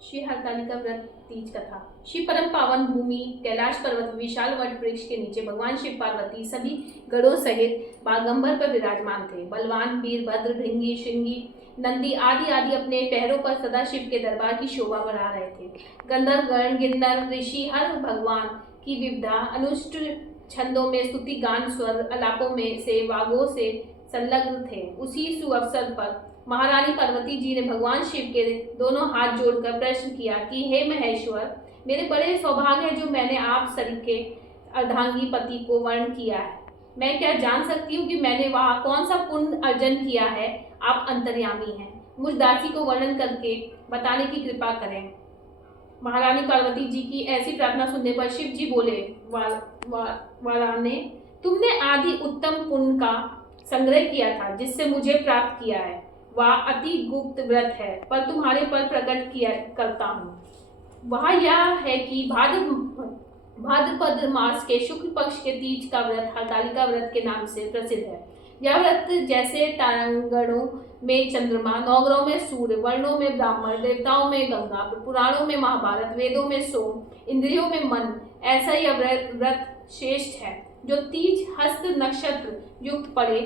श्री हरतालिका व्रत तीज कथा। श्री परम पावन भूमि कैलाश पर्वत विशाल वट वृक्ष के नीचे भगवान शिव पार्वती सभी गणों सहित बागंबर पर विराजमान थे। बलवान वीरभद्र, भृंगी, श्रृंगी, नंदी आदि आदि अपने पैरों पर सदा शिव के दरबार की शोभा बढ़ा रहे थे। गंधर्व गण, किन्नर, ऋषि हर भगवान की विविधा अनुष्ट छंदों में स्तुति गान स्वर अलापों में से वागों से संलग्न थे। उसी सुअवसर पर महारानी पार्वती जी ने भगवान शिव के दोनों हाथ जोड़कर प्रश्न किया कि हे महेश्वर, मेरे बड़े सौभाग्य है जो मैंने आप सरीखे अर्धांगी पति को वर्ण किया है। मैं क्या जान सकती हूँ कि मैंने वहाँ कौन सा पुण्य अर्जन किया है? आप अंतर्यामी हैं, मुझ दासी को वर्णन करके बताने की कृपा करें। महारानी पार्वती जी की ऐसी प्रार्थना सुनने पर शिव जी बोले, वाराने, तुमने आदि उत्तम पुण्य का संग्रह किया था जिससे मुझे प्राप्त किया है। वह अति गुप्त व्रत है, पर तुम्हारे पर प्रकट किया करता हूँ। वह यह है कि भाद्रपद मास के शुक्ल पक्ष के तीज का व्रत हरतालिका व्रत के नाम से प्रसिद्ध है। यह व्रत जैसे तारांगणों में चंद्रमा, नवग्रहों में सूर्य, वर्णों में ब्राह्मण, देवताओं में गंगा, पुराणों में महाभारत, वेदों में सोम, इंद्रियों में मन, ऐसा यह व्रत श्रेष्ठ है। जो तीज हस्त नक्षत्र युक्त पड़े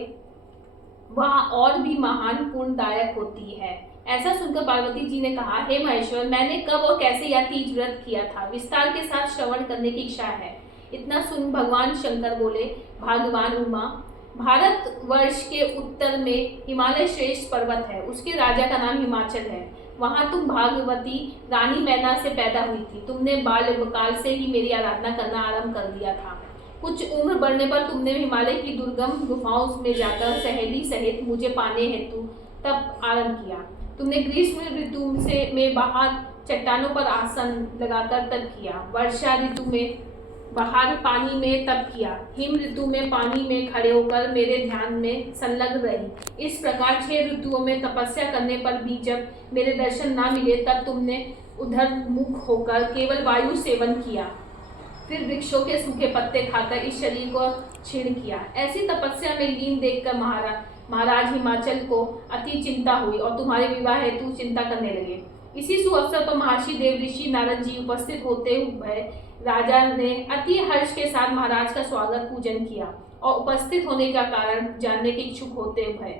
वह और भी महान पुण्यदायक होती है। ऐसा सुनकर पार्वती जी ने कहा, हे महेश्वर, मैंने कब और कैसे यह तीज व्रत किया था, विस्तार के साथ श्रवण करने की इच्छा है। इतना सुन भगवान शंकर बोले, भाग्यवान उमा, भारत वर्ष के उत्तर में हिमालय श्रेष्ठ पर्वत है, उसके राजा का नाम हिमाचल है। वहाँ तुम भागवती रानी मैना से पैदा हुई थी। तुमने बाल्यकाल से ही मेरी आराधना करना आरंभ कर दिया था। कुछ उम्र बढ़ने पर तुमने हिमालय की दुर्गम गुफाओं में जाकर सहेली सहित मुझे पाने हेतु तप आरंभ किया। तुमने ग्रीष्म ऋतु में बाहर चट्टानों पर आसन लगाकर तप किया। वर्षा ऋतु में बाहर पानी में तप किया। हिम ऋतु में पानी में खड़े होकर मेरे ध्यान में संलग्न रही। इस प्रकार 6 ऋतुओं में तपस्या करने पर भी जब मेरे दर्शन ना मिले तब तुमने उधर मुख होकर केवल वायु सेवन किया। फिर वृक्षों के सूखे पत्ते खाकर इस शरीर को क्षीण किया। ऐसी तपस्या में लीन देखकर महाराज हिमाचल को अति चिंता हुई और तुम्हारे विवाह हेतु चिंता करने लगे। इसी सुअवसर पर महर्षि देव ऋषि नारद जी उपस्थित होते हुए राजा ने अति हर्ष के साथ महाराज का स्वागत पूजन किया और उपस्थित होने का कारण जानने के इच्छुक होते हुए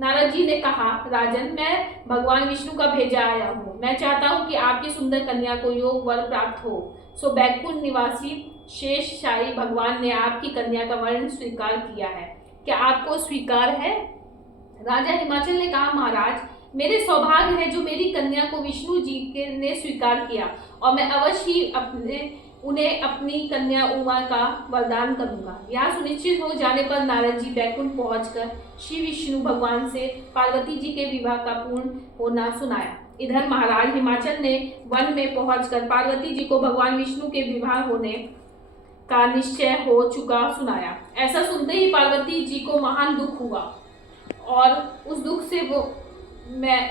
नारद जी ने कहा, राजन, मैं भगवान विष्णु का भेजा आया हूँ। मैं चाहता हूँ कि आपकी सुंदर कन्या को योग वर प्राप्त हो। सो बैकुंठ निवासी शेष शाही भगवान ने आपकी कन्या का वर्ण स्वीकार किया है। क्या आपको स्वीकार है? राजा हिमाचल ने कहा, महाराज, मेरे सौभाग्य है जो मेरी कन्या को विष्णु जी ने स्वीकार किया और मैं अवश्य ही उन्हें अपनी कन्या उमा का वरदान करूंगा। यह सुनिश्चित हो जाने पर नारद जी बैकुंठ पहुंचकर श्री विष्णु भगवान से पार्वती जी के विवाह का पूर्ण होना सुनाया। इधर महाराज हिमाचल ने वन में पहुंचकर पार्वती जी को भगवान विष्णु के विवाह होने का निश्चय हो चुका सुनाया। ऐसा सुनते ही पार्वती जी को महान दुख हुआ और उस दुख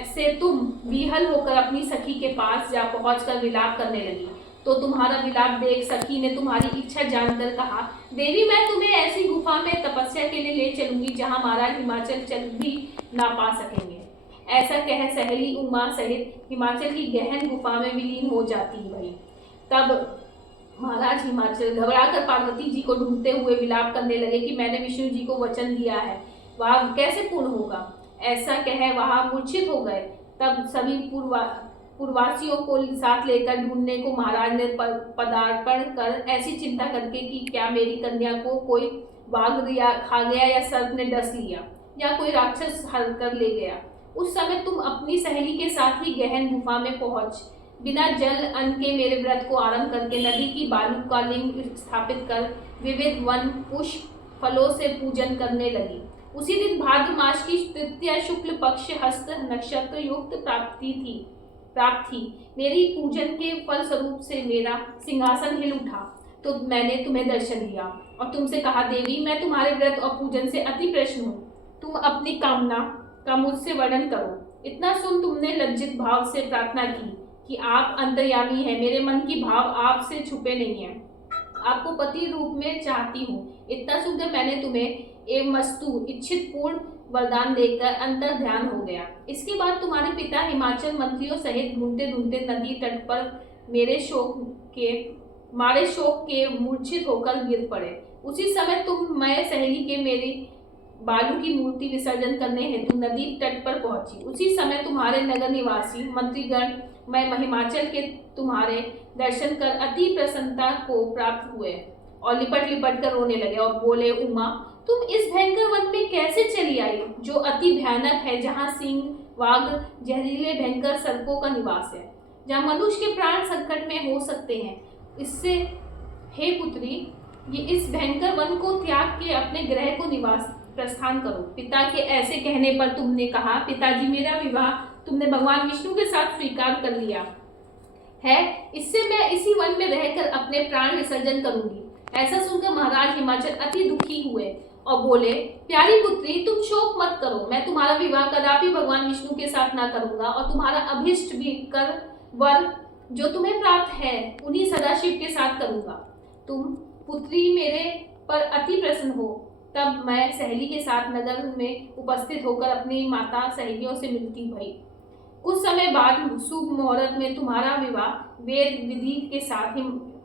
से तुम विहल होकर अपनी सखी के पास जा पहुंचकर विलाप करने लगी। तो तुम्हारा विलाप देख सखी ने तुम्हारी इच्छा जानकर कहा, देवी, मैं तुम्हें ऐसी गुफा में तपस्या के लिए ले चलूंगी जहां महाराज हिमाचल चल भी ना पा सकेंगे। ऐसा कह सहेली उमा सहित हिमाचल की गहन गुफा में विलीन हो जाती है। तब महाराज हिमाचल घबराकर पार्वती जी को ढूंढते हुए विलाप करने लगे कि मैंने विष्णु जी को वचन दिया है, वह कैसे पूर्ण होगा। ऐसा कह वहां मूर्छित हो गए। तब सभी पूर्ववासियों को साथ लेकर ढूंढने को महाराज ने पदार्पण कर ऐसी चिंता करके कि क्या मेरी कन्या को कोई बाघ खा गया या सर्प ने डस लिया या कोई राक्षस हर कर ले गया। उस समय तुम अपनी सहेली के साथ ही गहन गुफा में पहुंच बिना जल अन्न के मेरे व्रत को आरंभ करके नदी की बालू का लिंग स्थापित कर विविध वन पुष्प फलों से पूजन करने लगी। उसी दिन भाद्र मास की तृतीया शुक्ल पक्ष हस्त नक्षत्र युक्त प्राप्त थी। मेरी पूजन के फल स्वरूप से मेरा सिंहासन हिल उठा तो मैंने तुम्हें दर्शन दिया और तुमसे कहा, देवी, मैं तुम्हारे व्रत और पूजन से अति प्रसन्न हूँ। तुम अपनी कामना का मुझसे वर्णन करो। इतना सुन तुमने लज्जित भाव से प्रार्थना की कि आप अंतर्यामी हैं, मेरे मन की भाव आपसे छुपे नहीं हैं, आपको पति रूप में चाहती हूँ। इतना सुनकर मैंने तुम्हें एवं मस्तु इच्छित पूर्ण वरदान देकर अंतर ध्यान हो गया। इसके बाद तुम्हारे पिता हिमाचल मंत्रियों सहित ढूंढते ढूंढते नदी तट पर मारे शोक के मूर्छित होकर गिर पड़े। उसी समय तुम मैं सहेली के मेरी बालू की मूर्ति विसर्जन करने हेतु नदी तट पर पहुंची। उसी समय तुम्हारे नगर निवासी मंत्रीगण मैं हिमाचल के तुम्हारे दर्शन कर अति प्रसन्नता को प्राप्त हुए और लिपट लिपट कर रोने लगे और बोले, उमा तुम इस भयंकर वन में कैसे चली आई जो अति भयानक है, जहाँ सिंह वाघ जहरीले भयंकर सर्पों का निवास है, जहाँ मनुष्य के प्राण संकट में हो सकते हैं। इससे हे पुत्री, ये इस भयंकर वन को त्याग के अपने ग्रह को निवास प्रस्थान करो। पिता के ऐसे कहने पर तुमने कहा, पिताजी मेरा विवाह तुमने भगवान विष्णु के साथ स्वीकार कर लिया है, इससे मैं इसी वन में रहकर अपने प्राण विसर्जन करूंगी। ऐसा सुनकर महाराज हिमाचल अति दुखी हुए और बोले, प्यारी पुत्री तुम शोक मत करो, मैं तुम्हारा विवाह कदापि भगवान विष्णु के साथ ना करूंगा और तुम्हारा अभिष्ट भी कर वर जो तुम्हें प्राप्त है उन्हीं सदाशिव के साथ करूंगा। तुम पुत्री मेरे पर अति प्रसन्न हो। तब मैं सहेली के साथ नगर में उपस्थित होकर अपनी माता सहेलियों से मिलती भई। कुछ समय बाद शुभ मुहूर्त में तुम्हारा विवाह वेद विधि के साथ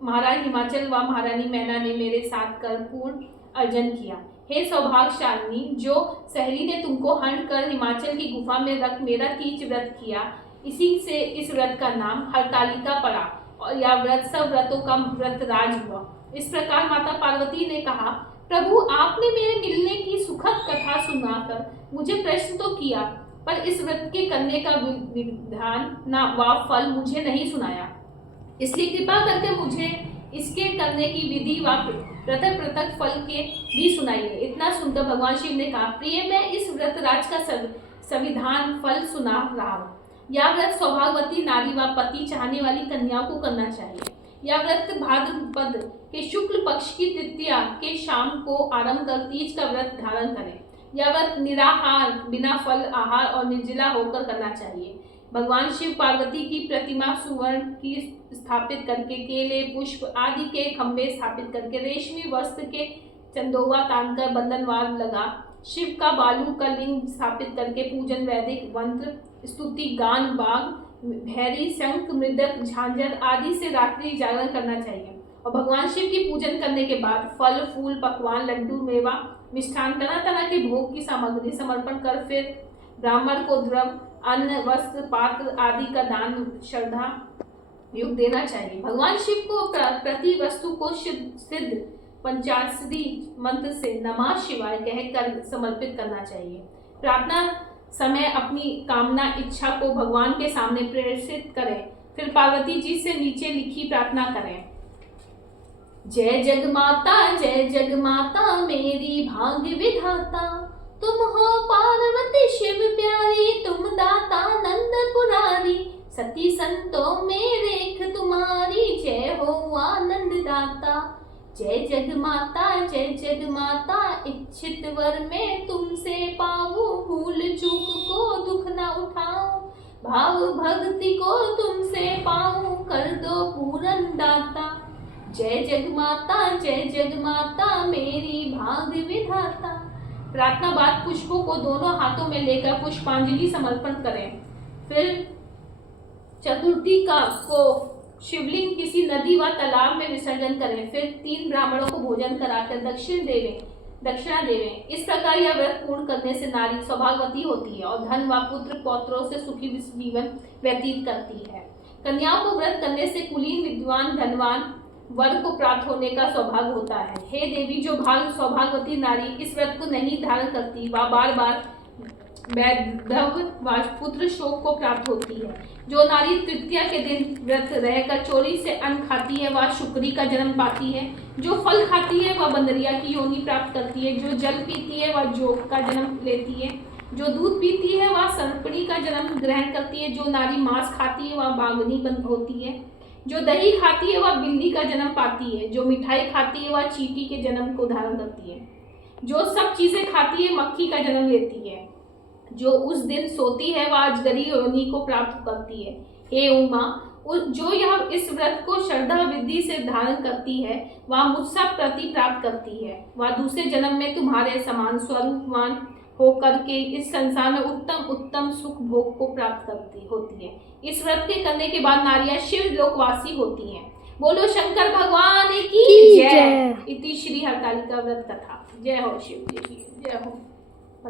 महाराज हिमाचल व महारानी मैना ने मेरे साथ कर पूर्ण अर्जन किया। हे सौभाग्यशालिनी, जो सहेली ने तुमको हरण कर हिमाचल की गुफा में रख मेरा तीज व्रत किया, इसी से इस व्रत का नाम हरतालिका पड़ा और यह व्रत सब व्रतों का व्रत राज हुआ। इस प्रकार माता पार्वती ने कहा, प्रभु आपने मेरे मिलने की सुखद कथा सुनाकर मुझे प्रश्न तो किया, पर इस व्रत के करने का विधान व फल मुझे नहीं सुनाया, इसलिए कृपा करके मुझे इसके करने की विधि व पृथक पृथक फल के भी सुनाइए। इतना सुनकर भगवान शिव ने कहा, प्रिय मैं इस व्रत राज का संविधान फल सुना रहा हूँ। यह व्रत सौभाग्यवती नारी व पति चाहने वाली कन्याओं को करना चाहिए। यह व्रत भाद्रपद के शुक्ल पक्ष की तृतीया के शाम को आरंभ कर तीज का व्रत धारण करें। यह व्रत निराहार, बिना फल आहार और निर्जला होकर करना चाहिए। भगवान शिव पार्वती की प्रतिमा सुवर्ण की स्थापित करके, केले पुष्प आदि के खंभे स्थापित करके, रेशमी वस्त्र के चंदोवा तानकर बंधनवार लगा, शिव का बालू का लिंग स्थापित करके पूजन, वैदिक मंत्र स्तुति गान, बाग भैरी शंख मृदक झांझर आदि से रात्रि जागरण करना चाहिए। और भगवान शिव की पूजन करने के बाद फल फूल पकवान लड्डू मेवा मिष्ठान तरह तरह के भोग की सामग्री समर्पण कर फिर ब्राह्मण को द्रव्य अन्न वस्त्र पात्र आदि का दान श्रद्धा युक्त देना चाहिए। भगवान शिव को प्रति वस्तु को सिद्ध पंचाक्षरी मंत्र से नमः शिवाय कहकर समर्पित करना चाहिए। प्रार्थना समय अपनी कामना इच्छा को भगवान के सामने प्रेषित करें, फिर पार्वती जी से नीचे लिखी प्रार्थना करें। जय जग माता मेरी भाग्य विधाता, तुम हो पार्वती शिव प्यारी, तुम दाता नंद पुरारी, सती संतों में रेख तुम्हारी, जय हो आनंद दाता। जय जग माता इच्छित वर में तुमसे पाऊं, भूल चूक को दुख न उठाऊं, भाव भक्ति को तुमसे पाऊं, कर दो पूरन दाता। जय जग माता मेरी भाग्य विधाता। प्रार्थना बाद पुष्पों को दोनों हाथों में लेकर पुष्पांजलि समर्पण करें। फिर चतुर्थी को शिवलिंग किसी नदी व तालाब में विसर्जन करें। फिर 3 ब्राह्मणों को भोजन कराकर दक्षिणा देवें। इस प्रकार यह व्रत पूर्ण करने से नारी सौभाग्यवती होती है और धन व पुत्र पौत्रों से सुखी जीवन व्यतीत करती है। कन्याओं को व्रत करने से कुलीन विद्वान धनवान वर को प्राप्त होने का सौभाग्य होता है। हे देवी, जो सौभाग्यवती नारी इस व्रत को नहीं धारण करती वह बार बार वैधव्य व पुत्र शोक को प्राप्त होती है। जो नारी तृतीया के दिन व्रत रहकर चोरी से अन्न खाती है वह शुक्री का जन्म पाती है। जो फल खाती है वह बंदरिया की योनि प्राप्त करती है। जो जल पीती है वह जोग का जन्म लेती है। जो दूध पीती है वह सर्पणी का जन्म ग्रहण करती है। जो नारी मांस खाती है वह बाघनी होती है। जो दही खाती है वह बिल्ली का जन्म पाती है। जो मिठाई खाती है वह चींटी के जन्म को धारण करती है। जो सब चीजें खाती है मक्खी का जन्म लेती है। जो उस दिन सोती है वह अजगरी योनि को प्राप्त करती है। हे उमा, जो यह इस व्रत को श्रद्धा विधि से धारण करती है वह मुझसे प्रति प्राप्त करती है। वह दूसरे जन्म में तुम्हारे समान स्वरूपवान होकर के इस संसार में उत्तम उत्तम सुख भोग को प्राप्त करती होती है। इस व्रत के करने के बाद नारियां शिव लोकवासी होती हैं। बोलो शंकर भगवान की जय। इति श्री हरतालिका व्रत कथा। जय हो शिव जी की जय हो।